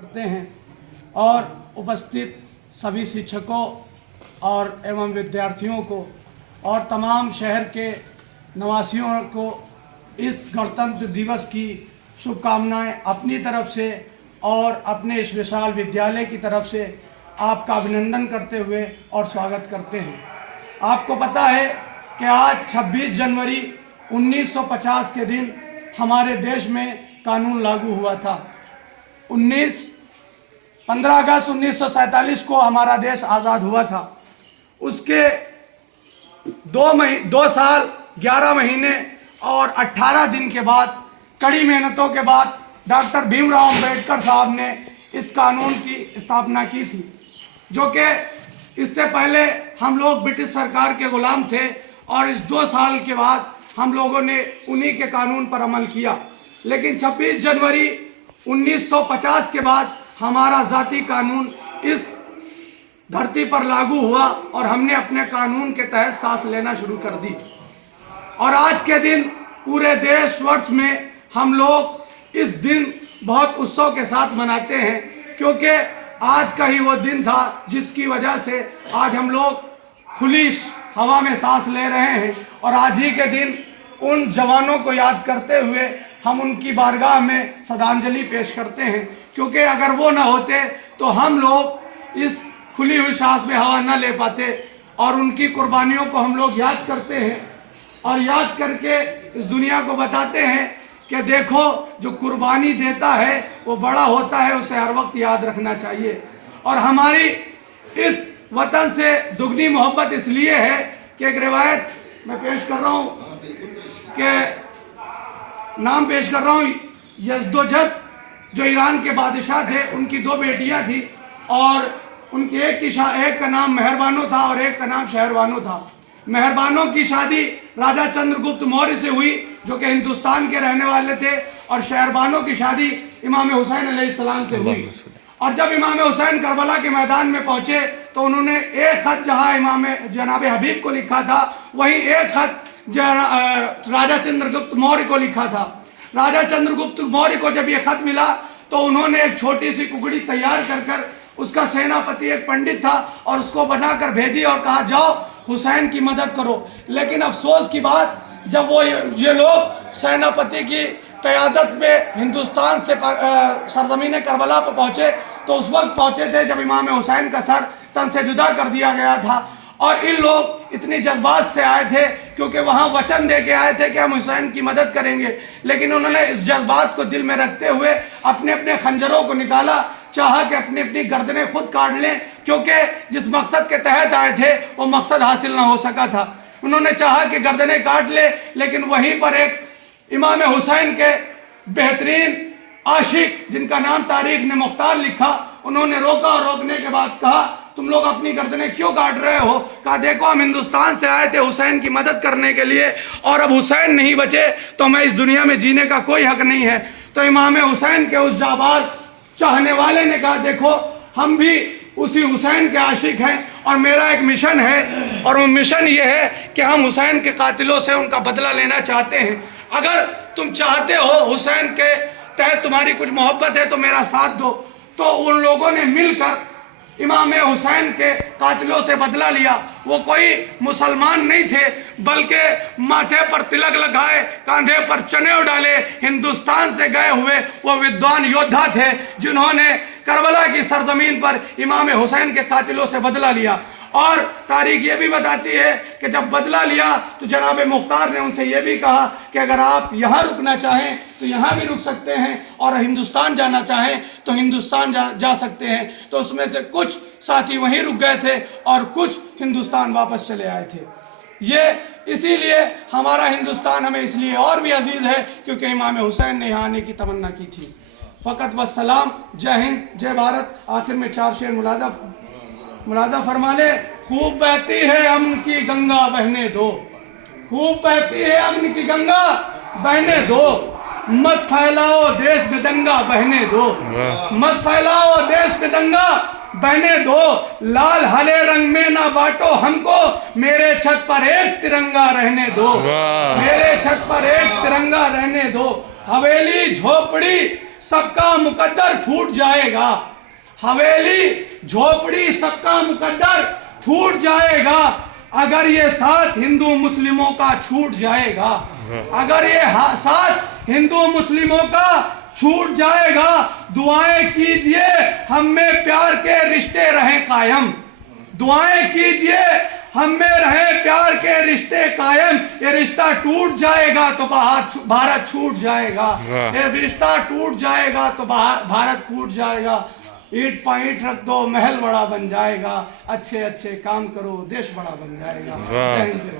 करते हैं और उपस्थित सभी शिक्षकों और एवं विद्यार्थियों को और तमाम शहर के निवासियों को इस गणतंत्र दिवस की शुभकामनाएं अपनी तरफ से और अपने इस विशाल विद्यालय की तरफ से आपका अभिनंदन करते हुए और स्वागत करते हैं। आपको पता है कि आज 26 जनवरी 1950 के दिन हमारे देश में कानून लागू हुआ था। 15 अगस्त 1947 को हमारा देश आज़ाद हुआ था। उसके 2 साल 11 महीने और 18 दिन के बाद कड़ी मेहनतों के बाद डॉक्टर भीमराव अंबेडकर साहब ने इस कानून की स्थापना की थी, जो कि इससे पहले हम लोग ब्रिटिश सरकार के गुलाम थे और इस 2 साल के बाद हम लोगों ने उन्हीं के कानून पर अमल किया। लेकिन 26 जनवरी 1950 के बाद हमारा जाति कानून इस धरती पर लागू हुआ और हमने अपने कानून के तहत सांस लेना शुरू कर दी। और आज के दिन पूरे देश वर्ष में हम लोग इस दिन बहुत उत्सव के साथ मनाते हैं, क्योंकि आज का ही वो दिन था जिसकी वजह से आज हम लोग खुली हवा में सांस ले रहे हैं। और आज ही के दिन उन जवानों को याद करते हुए हम उनकी बारगाह में श्रद्धांजलि पेश करते हैं, क्योंकि अगर वो ना होते तो हम लोग इस खुली हुई सांस में हवा न ले पाते। और उनकी कुर्बानियों को हम लोग याद करते हैं और याद करके इस दुनिया को बताते हैं कि देखो, जो कुर्बानी देता है वो बड़ा होता है, उसे हर वक्त याद रखना चाहिए। और हमारी इस वतन से दुगनी मोहब्बत इसलिए है कि एक रिवायत मैं पेश कर रहा हूँ कि नाम पेश कर रहा हूँ, यज़दोजद जो ईरान के बादशाह थे, उनकी 2 बेटियां थी और उनके एक का नाम मेहरबानो था और एक का नाम शहरबानो था। मेहरबानों की शादी राजा चंद्रगुप्त मौर्य से हुई, जो कि हिंदुस्तान के रहने वाले थे, और शहरबानों की शादी इमाम हुसैन अलैहिस्सलाम से हुई। और जब इमाम हुसैन करबला के मैदान में पहुंचे तो उन्होंने एक खत जहां इमाम जनाब हबीब को लिखा था, वहीं एक खत राजा चंद्रगुप्त मौर्य को लिखा था। राजा चंद्रगुप्त मौर्य को जब ये खत मिला तो उन्होंने एक छोटी सी कुकड़ी तैयार कर उसका सेनापति एक पंडित था और उसको बनाकर भेजी और कहा जाओ हुसैन की मदद करो। लेकिन अफसोस की बात, जब वो ये लोग सेनापति की क़यादत में हिंदुस्तान से सरजमीन करबला पर पहुँचे तो उस वक्त पहुँचे थे जब इमाम हुसैन का सर तन से जुदा कर दिया गया था। और इन लोग इतनी जज्बात से आए थे क्योंकि वहाँ वचन दे के आए थे कि हम हुसैन की मदद करेंगे, लेकिन उन्होंने इस जज्बात को दिल में रखते हुए अपने अपने खंजरों को निकाला, चाहा कि अपनी अपनी गर्दनें खुद काट लें, क्योंकि जिस मकसद के तहत आए थे वो मकसद हासिल ना हो सका था। उन्होंने चाहा कि गर्दनें काट ले, लेकिन वहीं पर एक इमाम हुसैन के बेहतरीन आशिक जिनका नाम तारीख ने मुख्तार लिखा, उन्होंने रोका और रोकने के बाद कहा तुम लोग अपनी गर्दनें क्यों काट रहे हो? कहा देखो, हम हिंदुस्तान से आए थे हुसैन की मदद करने के लिए और अब हुसैन नहीं बचे तो हमें इस दुनिया में जीने का कोई हक नहीं है। तो इमाम हुसैन के उस जाबाज चाहने वाले ने कहा देखो, हम भी उसी हुसैन के आशिक हैं और मेरा एक मिशन है, और वो मिशन ये है कि हम हुसैन के कातिलों से उनका बदला लेना चाहते हैं। अगर तुम चाहते हो, हुसैन के तहत तुम्हारी कुछ मोहब्बत है तो मेरा साथ दो। तो उन लोगों ने मिलकर इमाम हुसैन के कातिलों से बदला लिया। वो कोई मुसलमान नहीं थे, बल्कि माथे पर तिलक लगाए, कांधे पर चने डाले, हिंदुस्तान से गए हुए वो विद्वान योद्धा थे जिन्होंने करबला की सरजमीन पर इमाम हुसैन के कातिलों से बदला लिया। और तारीख ये भी बताती है कि जब बदला लिया तो जनाब मुख्तार ने उनसे ये भी कहा कि अगर आप यहाँ रुकना चाहें तो यहाँ भी रुक सकते हैं और हिंदुस्तान जाना चाहें तो हिंदुस्तान जा सकते हैं। तो उसमें से कुछ साथी वहीं रुक गए थे और कुछ हिंदुस्तान वापस चले आए थे। ये इसीलिए हमारा हिंदुस्तान हमें इसलिए और भी अजीज़ है क्योंकि इमाम हुसैन ने यहाँ आने की तमन्ना की थी। फ़कत व सलाम। जय हिंद, जय भारत। आखिर में 4 शेर मुलादा फरमा ले। खूब बहती है अमन की गंगा बहने दो, खूब बहती है अमन की गंगा बहने दो, मत फैलाओ देश में दंगा बहने दो, मत फैलाओ देश में दंगा बहने दो, लाल हरे रंग में ना बांटो हमको, मेरे छत पर एक तिरंगा रहने दो, मेरे छत पर एक तिरंगा रहने दो। हवेली झोपड़ी सबका मुकद्दर फूट जाएगा। हवेली झोपड़ी सबका मुकद्दर फूट जाएगा अगर ये साथ हिंदू मुस्लिमों का छूट जाएगा। अगर ये साथ हिंदू मुस्लिमों का छूट जाएगा। दुआएं कीजिए हम में प्यार के रिश्ते रहें कायम। दुआएं कीजिए हम में रहे प्यार के रिश्ते कायम। ये रिश्ता टूट जाएगा तो भारत छूट जाएगा। ये रिश्ता टूट जाएगा तो भारत फूट जाएगा। ईंट पर ईंट रख दो महल बड़ा बन जाएगा। अच्छे अच्छे काम करो देश बड़ा बन जाएगा। जय हिंद।